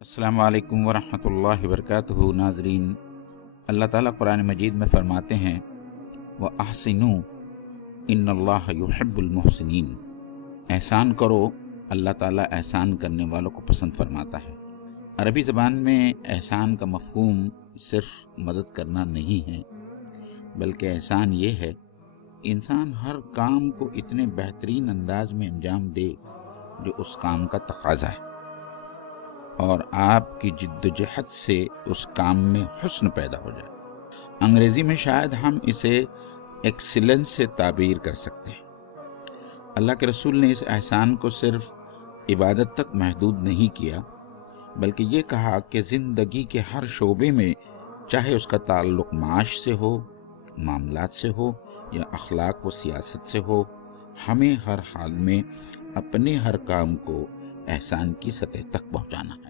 अस्सलामु अलैकुम वरहमतुल्लाहि वबरकातुहू। नाज़रीन, अल्लाह ताला कुरान मजीद में फ़रमाते हैं व अहसिनू इन्नल्लाह युहिब्बुल मुहसिनीन। एहसान करो, अल्लाह ताला एहसान करने वालों को पसंद फरमाता है। अरबी ज़बान में एहसान का मफ़हूम सिर्फ मदद करना नहीं है, बल्कि एहसान ये है इंसान हर काम को इतने बेहतरीन अंदाज में अंजाम दे जो उस काम का तकाज़ा है और आपकी जिद्दोजहद से उस काम में हुस्न पैदा हो जाए। अंग्रेज़ी में शायद हम इसे एक्सीलेंस से ताबीर कर सकते हैं। अल्लाह के रसूल ने इस एहसान को सिर्फ इबादत तक महदूद नहीं किया, बल्कि ये कहा कि ज़िंदगी के हर शोबे में, चाहे उसका ताल्लुक़ माश से हो, मामलात से हो या अखलाक व सियासत से हो, हमें हर हाल में अपने हर काम को एहसान की सतह तक पहुँचाना है।